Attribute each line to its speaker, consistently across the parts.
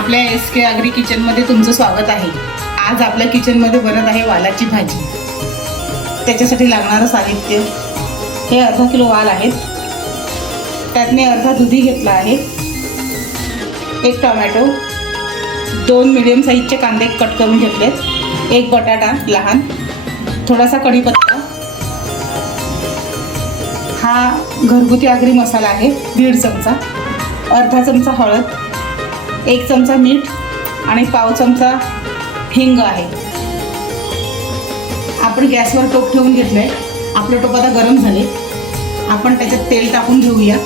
Speaker 1: आपल्या एस के आगरी किचनमध्ये तुमचं स्वागत आहे. आज आपल्या किचनमध्ये बनत आहे वालाची भाजी. त्याच्यासाठी लागणारं साहित्य. हे अर्धा किलो वाल आहेत. त्यात मी अर्धा दुधी घेतला आहे. एक टोमॅटो. दोन मिडियम साईजचे कांदे कट करून घेतलेत. एक बटाटा लहान. थोडासा कढीपत्ता. हा घरगुती आगरी मसाला आहे. दीड चमचा. अर्धा चमचा हळद. एक चमचा मीठ आणि पाव चमचा हिंग आहे. आपण गॅसवर टोप ठेवून घेतलंय. आपलं टोप आता गरम झाले आपण त्याच्यात तेल टाकून घेऊया.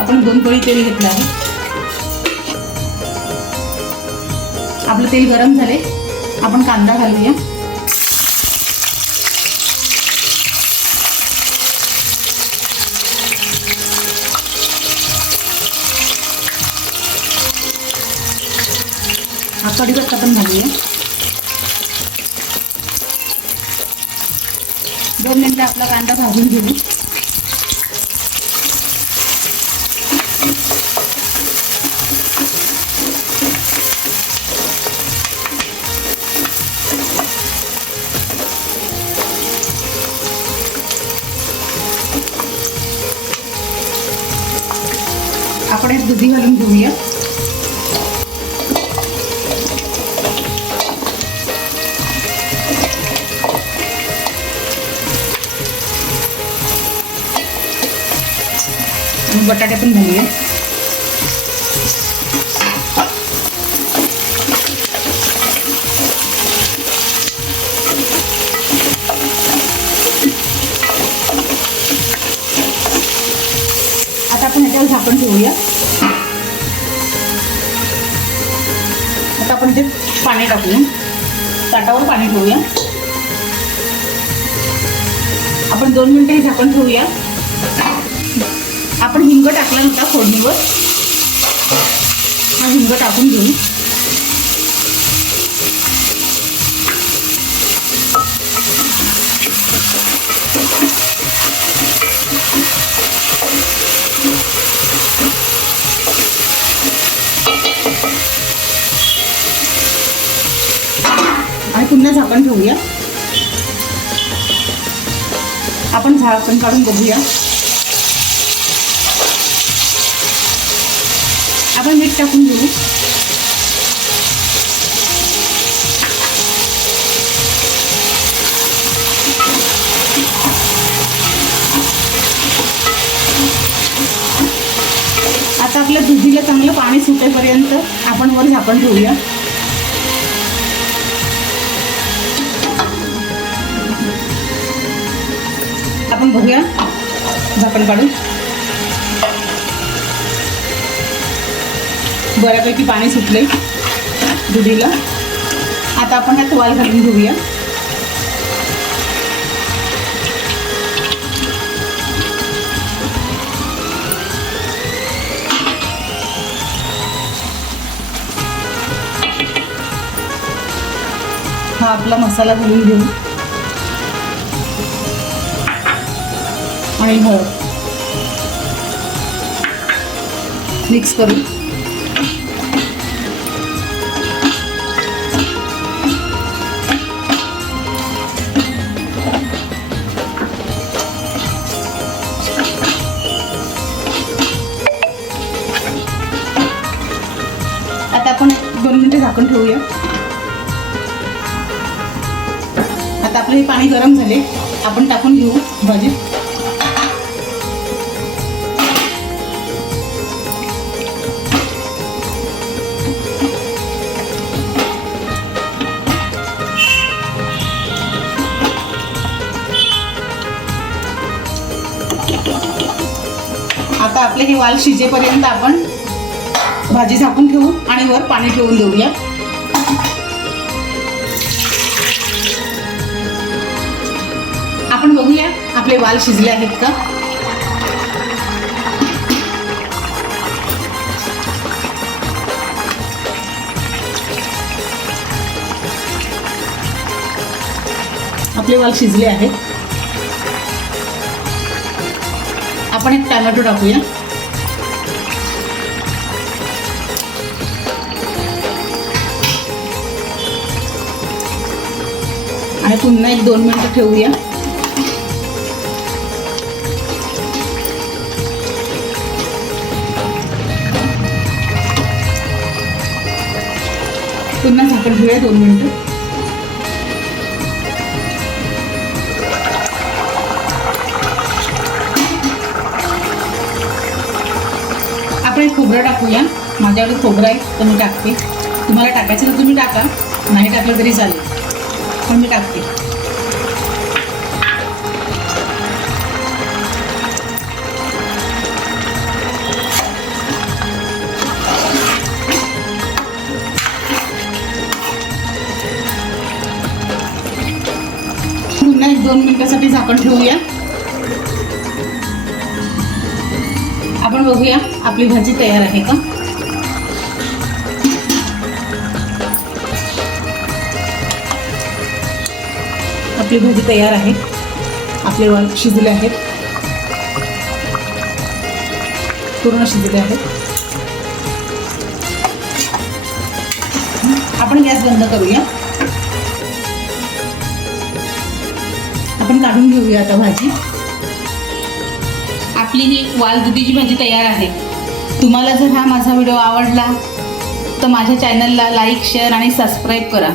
Speaker 1: आपण दोन पळी तेल घेतलं आहे. आपलं तेल गरम झाले आपण कांदा घालूया. हा कढीपत्ता पण घालूया दोन मिनिटं आपला कांदा भाजून घेऊ. आपण एक दुधी घालून घेऊया. बटाटे पण घालूया. आता आपण ह्याच्यावर झाकण ठेवूया. आता आपण ते पाणी टाकूया. ताटावर पाणी ठेवूया. आपण दोन मिनिटं हे झाकण ठेवूया. आपण हिंग टाकला नव्हता फोडणीवर. हा हिंग टाकून घेऊ. आणि पुन्हा झाकण ठेवूया. आपण झाकण काढून बघूया. आपण मीठ टाकून घेऊ आता आपल्या दुधीला चांगलं पाणी सुटेपर्यंत आपण वर झाकण ठेवूया. आपण बघूया झाकण काढून. बऱ्यापैकी पाणी सुटले दुधीला. आता आपण त्यात वाल घालून घेऊया. हा आपला मसाला घालून घेऊ. आणि हळद. मिक्स करू. ठेवूया आता आपलं हे पाणी गरम झाले. आपण टाकून घेऊ भाजी. आता आपले हे वाल शिजेपर्यंत आपण भाजी झाकून ठेवू आणि वर पाणी ठेवून देऊया. आपण बघूया आपले वाल शिजले आहेत का? आपले वाल शिजले आहेत. आपण एक टॅमॅटो टाकूया. आणि पुन्हा एक दोन मिनटं ठेवूया. पुन्हा झाकण घेऊया दोन मिनटं. आपण एक खोबरं टाकूया. माझ्याकडे खोबरं आहे तर मी टाकते. तुम्हाला टाकायचं तर तुम्ही टाका नाही टाकलं तरी चालेल. पण मी टाकते. दोन मिनिटासाठी झाकण ठेवूया. आपण बघूया आपली भाजी तयार आहे का? आपली भाजी तयार आहे. आपले वाल शिजले आहेत. पूर्ण शिजले आहेत. आपण गॅस बंद करूया. आपण काढून घेऊया आता भाजी. आपली ही वाल दुधीची भाजी तयार आहे. तुम्हाला जर हा माझा व्हिडिओ आवडला तर माझ्या चॅनलला लाईक शेअर आणि सबस्क्राईब करा.